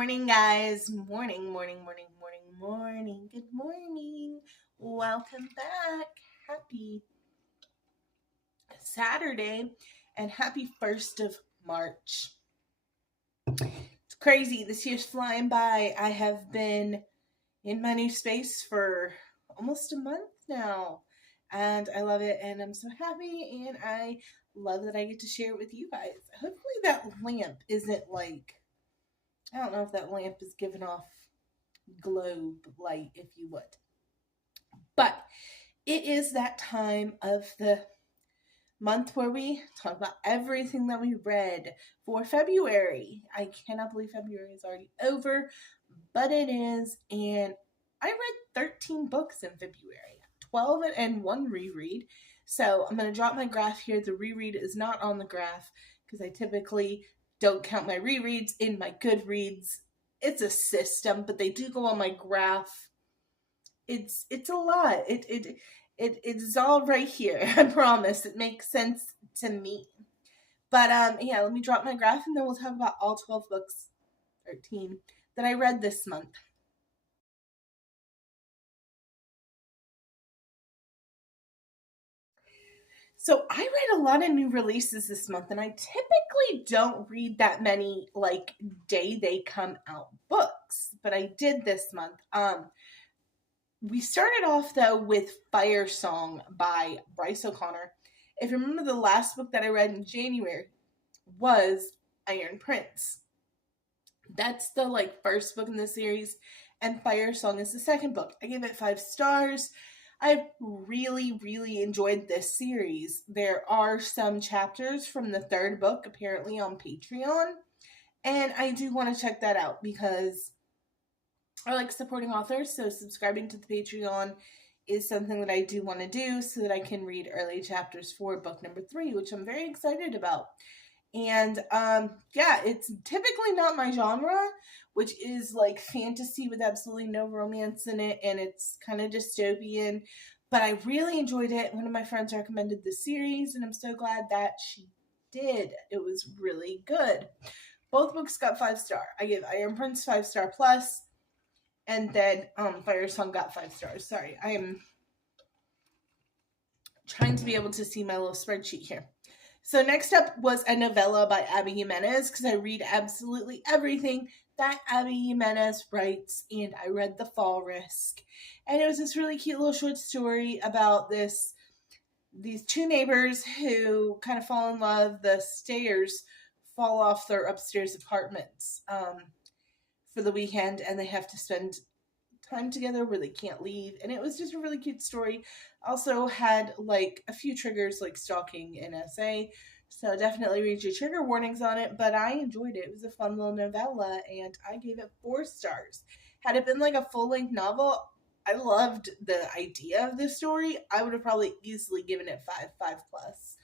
morning, guys. Morning. Good morning. Welcome back. Happy Saturday and happy 1st of March. It's crazy. This year's flying by. I have been in my new space for almost a month now, and I love it, and I'm so happy, and I love that I get to share it with you guys. Hopefully, that lamp isn't I don't know if that lamp is giving off globe light, if you would. But it is that time of the month where we talk about everything that we read for February. I cannot believe February is already over, but it is. And I read 13 books in February, 12 and one reread. So I'm going to drop my graph here. The reread is not on the graph because I typically don't count my rereads in my Goodreads. It's a system, but they do go on my graph. It's a lot. It's all right here. I promise. It makes sense to me. But yeah, let me drop my graph and then we'll talk about all 12 books, 13, that I read this month. So I read a lot of new releases this month, and I typically don't read that many day they come out books, but I did this month. We started off though with Fire Song by Bryce O'Connor. If you remember, the last book that I read in January was Iron Prince. That's the first book in the series, and Fire Song is the second book. I gave it 5 stars. I've really enjoyed this series. There are some chapters from the third book apparently on Patreon, and I do want to check that out because I like supporting authors, so subscribing to the Patreon is something that I do want to do so that I can read early chapters for book number 3, which I'm very excited about. And yeah, it's typically not my genre, which is fantasy with absolutely no romance in it, and it's kind of dystopian, but I really enjoyed it. One of my friends recommended the series, and I'm so glad that she did. It was really good. Both books got 5 star. I gave Iron Prince 5 star plus, and then Fire Song got 5 stars. Sorry, I am trying to be able to see my little spreadsheet here. So next up was a novella by Abby Jimenez, because I read absolutely everything that Abby Jimenez writes, and I read The Fall Risk. And it was this really cute little short story about these 2 neighbors who kind of fall in love. The stairs fall off their upstairs apartments for the weekend, and they have to spend time together where they can't leave, and it was just a really cute story. Also had a few triggers like stalking and SA, so definitely read your trigger warnings on it, but I enjoyed it. It was a fun little novella, and I gave it 4 stars. Had it been a full-length novel, I loved the idea of this story. I would have probably easily given it 5 plus.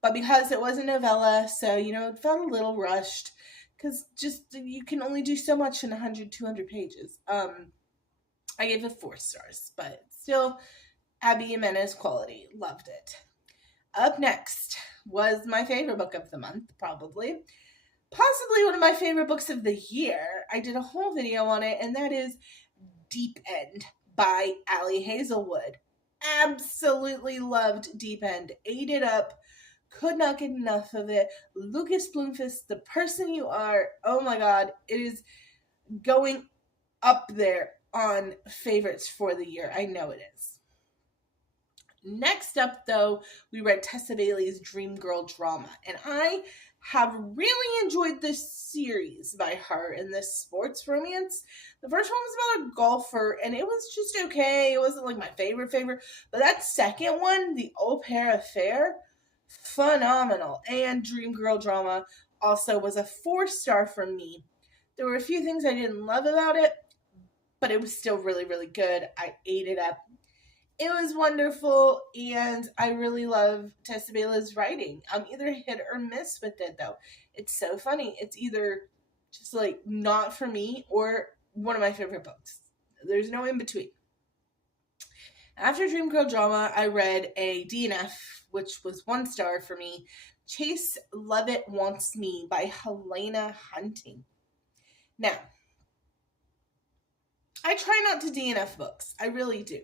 But because it was a novella, so it felt a little rushed, because just you can only do so much in 100, 200 pages. I gave it 4 stars, but still, Abby Jimenez quality. Loved it. Up next was my favorite book of the month, probably. Possibly one of my favorite books of the year. I did a whole video on it, and that is Deep End by Ali Hazelwood. Absolutely loved Deep End. Ate it up. Could not get enough of it. Lucas Bloomfist, The Person You Are. Oh my god, it is going up there on favorites for the year. I know it is. Next up, though, we read Tessa Bailey's Dream Girl Drama, and I have really enjoyed this series by her in this sports romance. The first one was about a golfer, and it was just okay. It wasn't my favorite, but that second one, The Au Pair Affair, phenomenal. And Dream Girl Drama also was a 4 star from me. There were a few things I didn't love about it, but it was still really good. I ate it up. It was wonderful, and I really love Tessa Bailey's writing. I'm either hit or miss with it, though. It's so funny. It's either just not for me or one of my favorite books. There's no in between. After Dream Girl Drama, I read a DNF, which was 1 star for me, Chase Levitt Wants Me by Helena Hunting. Now, I try not to DNF books. I really do.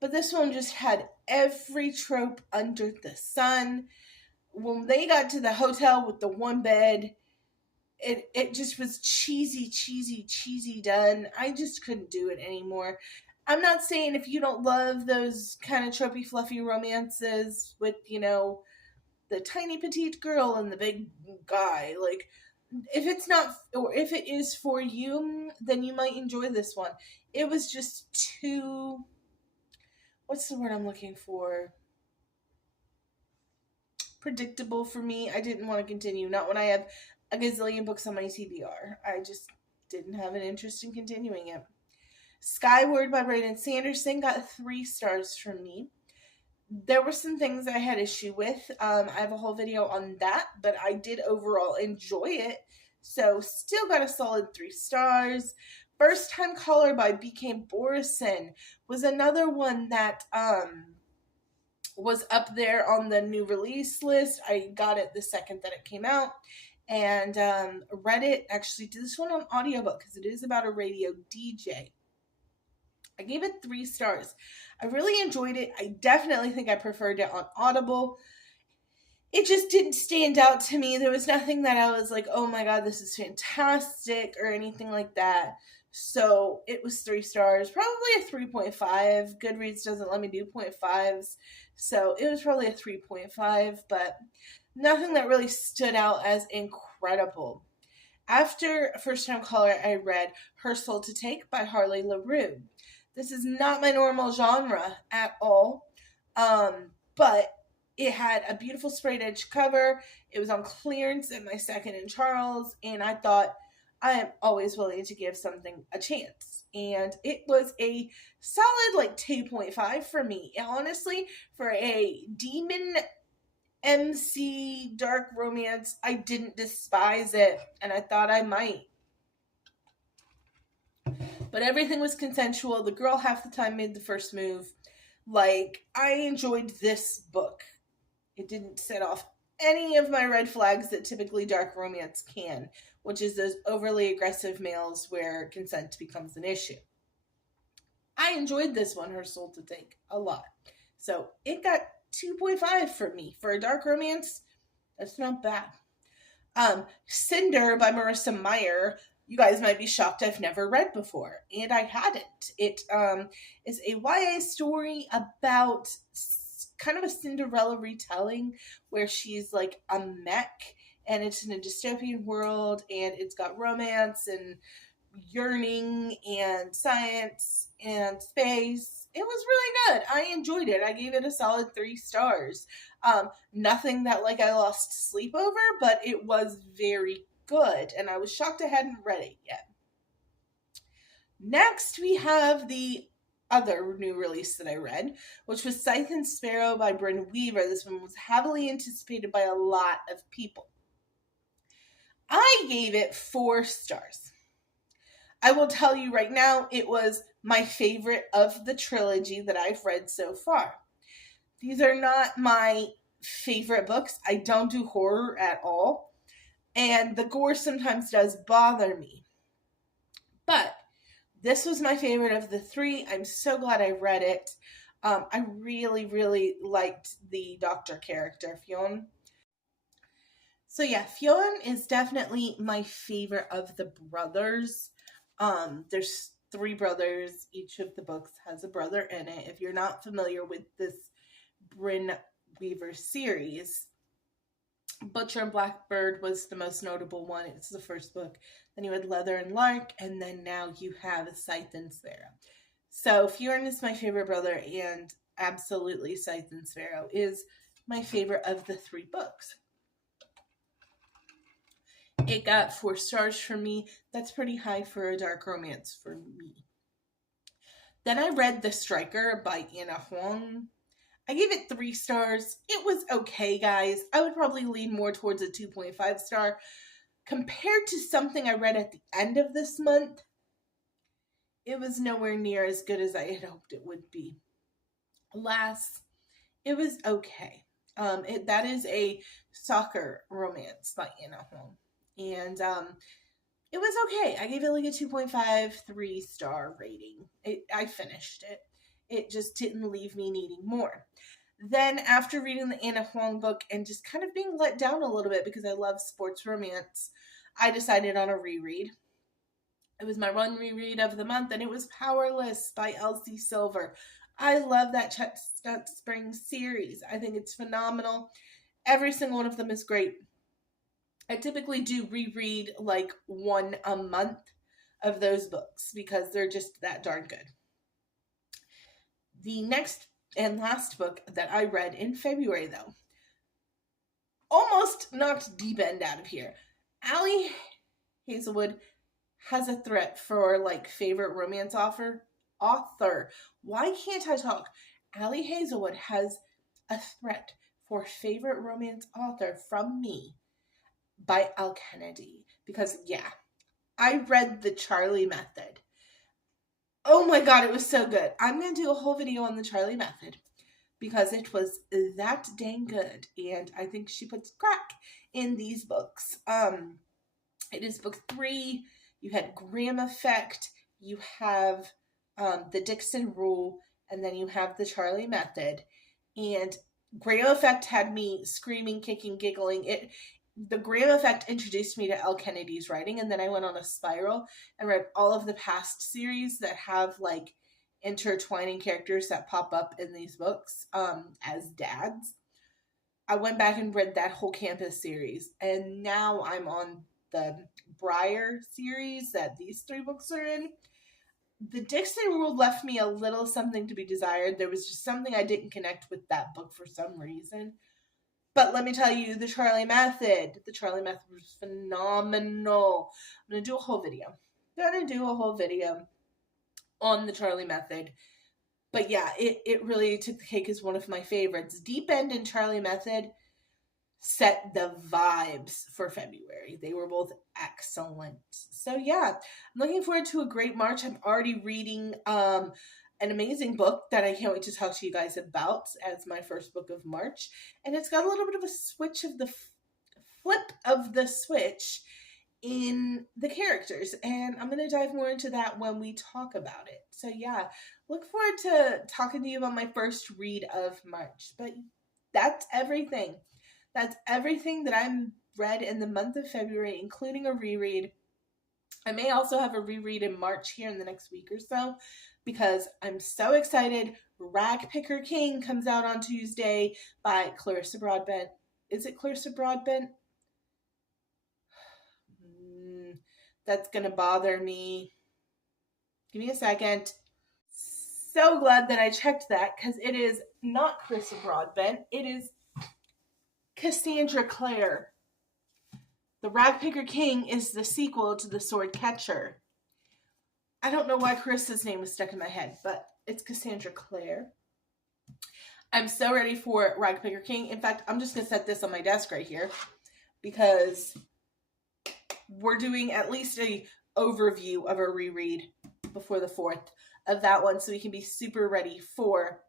But this one just had every trope under the sun. When they got to the hotel with the one bed, it just was cheesy done. I just couldn't do it anymore. I'm not saying if you don't love those kind of tropey, fluffy romances with, the tiny petite girl and the big guy, like, if it's not, or if it is for you, then you might enjoy this one. It was just too, what's the word I'm looking for? Predictable for me. I didn't want to continue. Not when I have a gazillion books on my TBR. I just didn't have an interest in continuing it. Skyward by Brandon Sanderson got 3 stars from me. There were some things I had issue with. I have a whole video on that, but I did overall enjoy it. So still got a solid 3 stars. First Time Caller by B.K. Borison was another one that was up there on the new release list. I got it the second that it came out and read it. Actually did this one on audiobook because it is about a radio DJ. I gave it 3 stars. I really enjoyed it. I definitely think I preferred it on Audible. It just didn't stand out to me. There was nothing that I was like, oh my god, this is fantastic or anything like that. So it was 3 stars, probably a 3.5. Goodreads doesn't let me do 0.5s. So it was probably a 3.5, but nothing that really stood out as incredible. After First Time Caller, I read Her Soul to Take by Harley LaRue. This is not my normal genre at all, but it had a beautiful sprayed edge cover. It was on clearance at my Second and Charles, and I thought, I am always willing to give something a chance. And it was a solid 2.5 for me. And honestly, for a demon MC dark romance, I didn't despise it, and I thought I might. But everything was consensual. The girl half the time made the first move. I enjoyed this book. It didn't set off any of my red flags that typically dark romance can, which is those overly aggressive males where consent becomes an issue. I enjoyed this one, Her Soul to Take, a lot. So it got 2.5 for me. For a dark romance, that's not bad. Cinder by Marissa Meyer, you guys might be shocked I've never read before, and I hadn't. It is a YA story about kind of a Cinderella retelling where she's like a mech, and it's in a dystopian world, and it's got romance and yearning and science and space. It was really good. I enjoyed it. I gave it a solid 3 stars. Nothing that I lost sleep over, but it was very good, and I was shocked I hadn't read it yet. Next, we have the other new release that I read, which was Scythe and Sparrow by Bryn Weaver. This one was heavily anticipated by a lot of people. I gave it 4 stars. I will tell you right now, it was my favorite of the trilogy that I've read so far. These are not my favorite books. I don't do horror at all, and the gore sometimes does bother me. But this was my favorite of the 3. I'm so glad I read it. I really, really liked the doctor character, Fionn. So yeah, Fionn is definitely my favorite of the brothers. There's 3 brothers. Each of the books has a brother in it. If you're not familiar with this Bryn Weaver series, Butcher and Blackbird was the most notable one. It's the first book. Then you had Leather and Lark, and then now you have Scythe and Sparrow. So Fionn is my favorite brother, and absolutely Scythe and Sparrow is my favorite of the 3 books. It got 4 stars from me. That's pretty high for a dark romance for me. Then I read The Striker by Anna Huang. I gave it 3 stars. It was okay, guys. I would probably lean more towards a 2.5 star. Compared to something I read at the end of this month, it was nowhere near as good as I had hoped it would be. Alas, it was okay. That is a soccer romance by Anna Huang. And it was okay. I gave it like a 2.5, 3-star rating. I finished it. It just didn't leave me needing more. Then after reading the Anna Huang book and just kind of being let down a little bit because I love sports romance, I decided on a reread. It was my one reread of the month, and it was Powerless by Elsie Silver. I love that Chestnut Springs series. I think it's phenomenal. Every single one of them is great. I typically do reread like one a month of those books because they're just that darn good. The next and last book that I read in February, though, almost knocked Deep End out of here. Ali Hazelwood has a threat for like favorite romance author. Why can't I talk? Ali Hazelwood has a threat for favorite romance author from me by Elle Kennedy. Because yeah, I read The Charlie Method. Oh my god, it was so good. I'm going to do a whole video on The Charlie Method because it was that dang good, and I think she puts crack in these books. It is book 3. You had Graham Effect, you have the Dixon Rule, and then you have The Charlie Method. And Graham Effect had me screaming, kicking, giggling. The Graham Effect introduced me to Elle Kennedy's writing, and then I went on a spiral and read all of the past series that have like intertwining characters that pop up in these books as dads. I went back and read that whole campus series, and now I'm on the Briar series that these 3 books are in. The Dixon Rule left me a little something to be desired. There was just something I didn't connect with that book for some reason. But let me tell you, The Charlie Method was phenomenal. I'm going to do a whole video. On The Charlie Method. But yeah, it really took the cake as one of my favorites. Deep End and Charlie Method set the vibes for February. They were both excellent. So yeah, I'm looking forward to a great March. I'm already reading an amazing book that I can't wait to talk to you guys about as my first book of March. And it's got a little bit of a switch of the flip of the switch in the characters, and I'm going to dive more into that when we talk about it. So yeah, look forward to talking to you about my first read of March. But that's everything. That's everything that I'm read in the month of February, including a reread. I may also have a reread in March here in the next week or so because I'm so excited. Ragpicker King comes out on Tuesday by Clarissa Broadbent. Is it Clarissa Broadbent? That's going to bother me. Give me a second. So glad that I checked that because it is not Clarissa Broadbent. It is Cassandra Clare. The Ragpicker King is the sequel to The Sword Catcher. I don't know why Carissa's name was stuck in my head, but it's Cassandra Clare. I'm so ready for Ragpicker King. In fact, I'm just going to set this on my desk right here because we're doing at least a overview of a reread before the 4th of that one, so we can be super ready for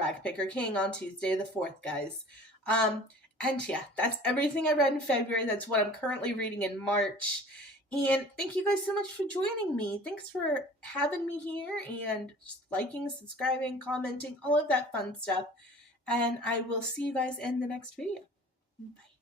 Ragpicker King on Tuesday the 4th, guys. And yeah, that's everything I read in February. That's what I'm currently reading in March. And thank you guys so much for joining me. Thanks for having me here and just liking, subscribing, commenting, all of that fun stuff. And I will see you guys in the next video. Bye.